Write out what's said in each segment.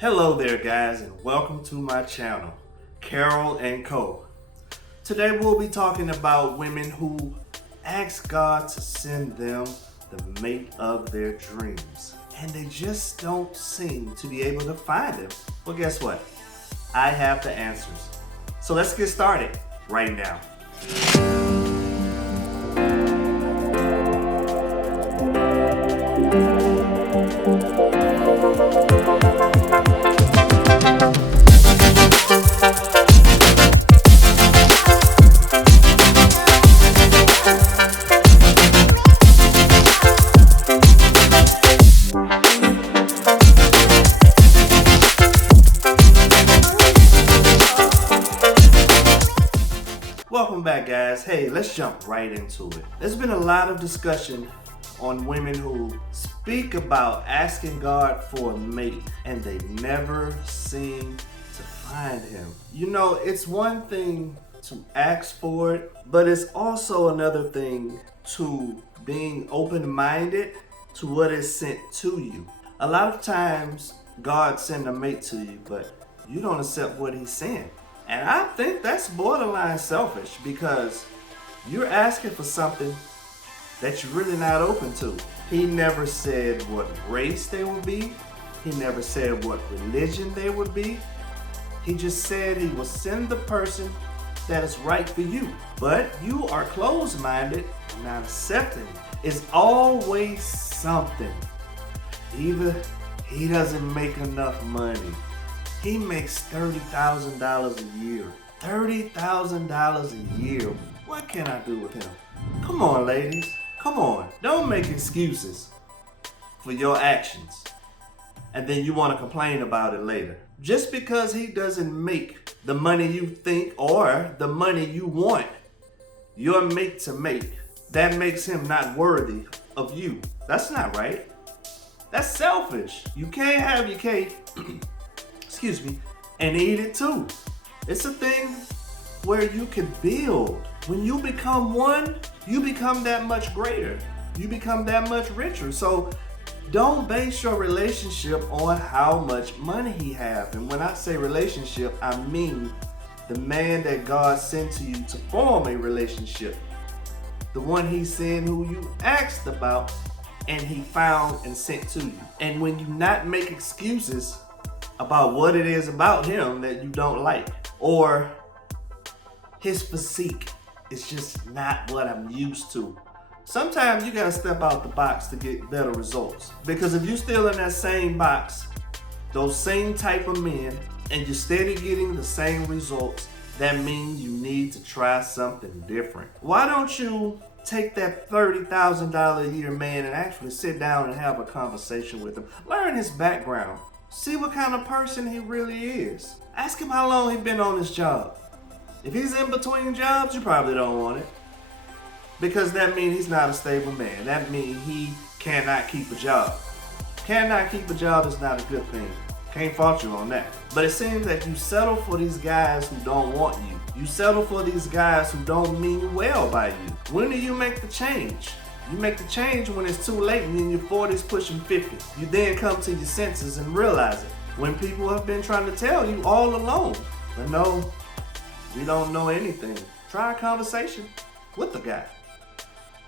Hello there guys and welcome to my channel, Carroll and Co. Today we'll be talking about women who ask God to send them the mate of their dreams and they just don't seem to be able to find him. Well, guess what? I have the answers. So let's get started right now. Welcome back guys. Hey, let's jump right into it. There's been a lot of discussion on women who speak about asking God for a mate and they never seem to find him. You know, it's one thing to ask for it, but it's also another thing to being open-minded to what is sent to you. A lot of times God sends a mate to you, but you don't accept what he's saying. And I think that's borderline selfish because you're asking for something that you're really not open to. He never said what race they would be. He never said what religion they would be. He just said he will send the person that is right for you. But you are closed-minded, not accepting. It's always something. Either he doesn't make enough money. He makes $30,000 a year. $30,000 a year. What can I do with him? Come on, ladies. Come on. Don't make excuses for your actions. And then you want to complain about it later. Just because he doesn't make the money you think or the money you want your mate to make, that makes him not worthy of you. That's not right. That's selfish. You can't have your cake excuse me, and eat it too. It's a thing where you can build. When you become one, you become that much greater. You become that much richer. So don't base your relationship on how much money he has. And when I say relationship, I mean the man that God sent to you to form a relationship. The one he sent who you asked about and he found and sent to you. And when you not make excuses about what it is about him that you don't like, or his physique is just not what I'm used to. Sometimes you gotta step out the box to get better results. Because if you're still in that same box, those same type of men, and you're steady getting the same results, that means you need to try something different. Why don't you take that $30,000 a year man and actually sit down and have a conversation with him? Learn his background. See what kind of person he really is. Ask him how long he's been on his job. If he's in between jobs, you probably don't want it. Because that means he's not a stable man. That means he cannot keep a job. Cannot keep a job is not a good thing. Can't fault you on that. But it seems that you settle for these guys who don't want you. You settle for these guys who don't mean well by you. When do you make the change? You make the change when it's too late and in your 40s pushing 50. You then come to your senses and realize it. When people have been trying to tell you all along. But no, we don't know anything. Try a conversation with the guy.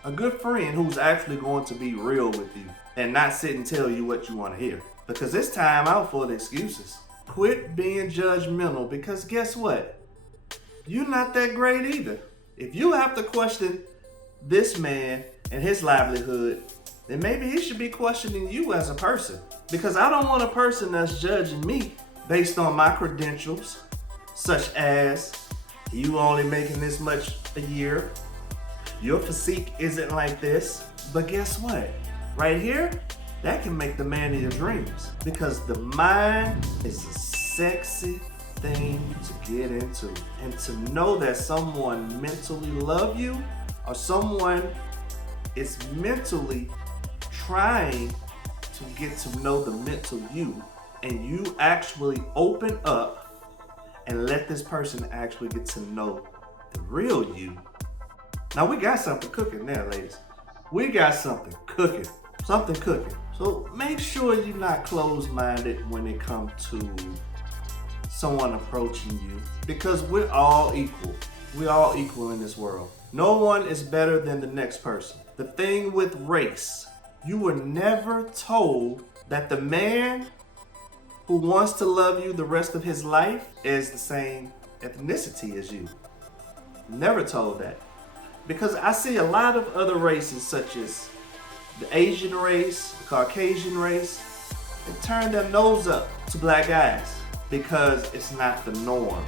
A good friend who's actually going to be real with you and not sit and tell you what you want to hear. Because it's time out for the excuses. Quit being judgmental because guess what? You're not that great either. If you have to question this man and his livelihood, then maybe he should be questioning you as a person. Because I don't want a person that's judging me based on my credentials, such as you only making this much a year, your physique isn't like this. But guess what? Right here, that can make the man of your dreams. Because the mind is a sexy thing to get into. And to know that someone mentally love you or someone is mentally trying to get to know the mental you, and you actually open up and let this person actually get to know the real you. Now we got something cooking there, ladies. We got something cooking. Something cooking. So make sure you're not closed-minded when it comes to someone approaching you, because we're all equal. We're all equal in this world. No one is better than the next person. The thing with race, you were never told that the man who wants to love you the rest of his life is the same ethnicity as you. Never told that. Because I see a lot of other races, such as the Asian race, the Caucasian race, they turn their nose up to black guys because it's not the norm.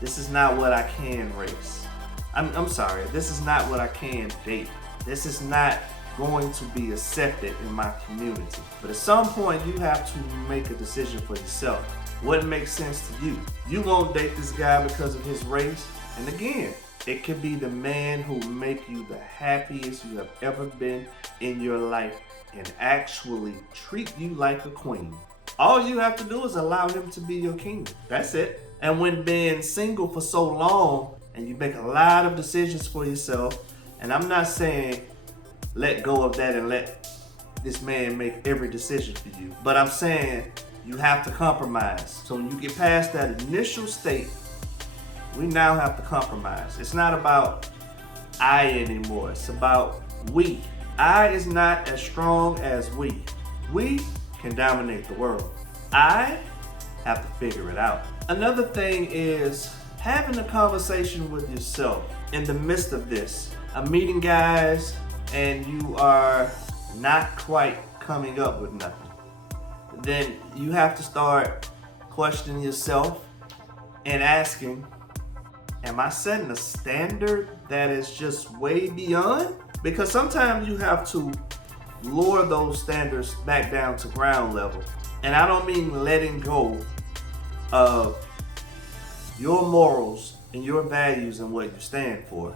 This is not what I can race. I'm sorry, this is not what I can date. This is not going to be accepted in my community. But at some point, you have to make a decision for yourself. What makes sense to you? You won't date this guy because of his race. And again, it could be the man who make you the happiest you have ever been in your life and actually treat you like a queen. All you have to do is allow him to be your king. That's it. And when being single for so long and you make a lot of decisions for yourself, and I'm not saying let go of that and let this man make every decision for you, but I'm saying you have to compromise. So when you get past that initial state, we now have to compromise. It's not about I anymore. It's about we. I is not as strong as we. We can dominate the world. I have to figure it out. Another thing is having a conversation with yourself in the midst of this. I'm meeting guys and you are not quite coming up with nothing. Then you have to start questioning yourself and asking, am I setting a standard that is just way beyond? Because sometimes you have to lower those standards back down to ground level. And I don't mean letting go of your morals and your values and what you stand for.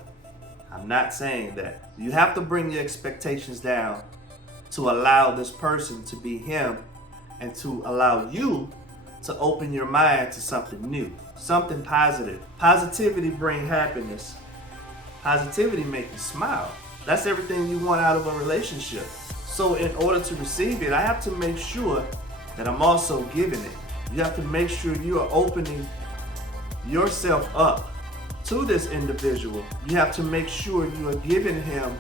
I'm not saying that. You have to bring your expectations down to allow this person to be him and to allow you to open your mind to something new, something positive. Positivity brings happiness. Positivity makes you smile. That's everything you want out of a relationship. So in order to receive it, I have to make sure that I'm also giving it. You have to make sure you are opening yourself up to this individual. You have to make sure you are giving him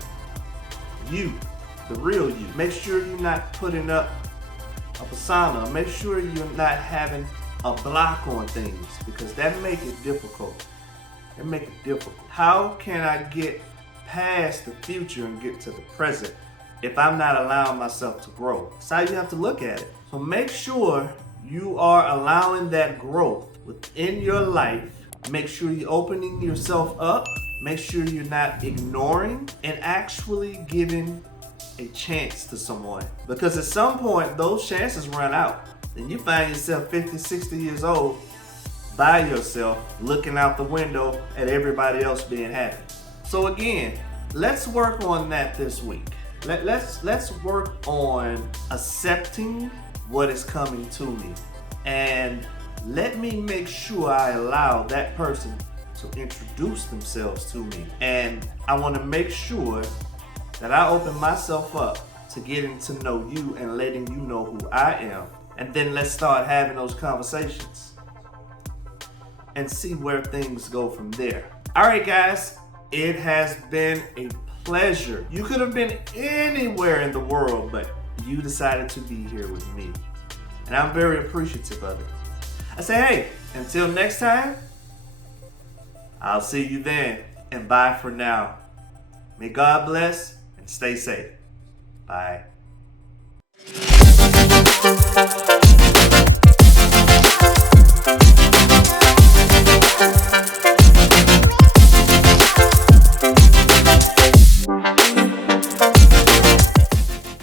you, the real you. Make sure you're not putting up a persona. Make sure you're not having a block on things, because that make it difficult. It make it difficult. How can I get past the future and get to the present if I'm not allowing myself to grow? That's how you have to look at it. So make sure you are allowing that growth within your life. Make sure you're opening yourself up. Make sure you're not ignoring and actually giving a chance to someone. Because at some point, those chances run out. And you find yourself 50, 60 years old by yourself, looking out the window at everybody else being happy. So again, let's work on that this week. Let's work on accepting what is coming to me. And let me make sure I allow that person to introduce themselves to me. And I want to make sure that I open myself up to getting to know you and letting you know who I am. And then let's start having those conversations and see where things go from there. All right, guys, it has been a pleasure. You could have been anywhere in the world, but you decided to be here with me. And I'm very appreciative of it. I say, hey, until next time, I'll see you then, and bye for now. May God bless and stay safe. Bye.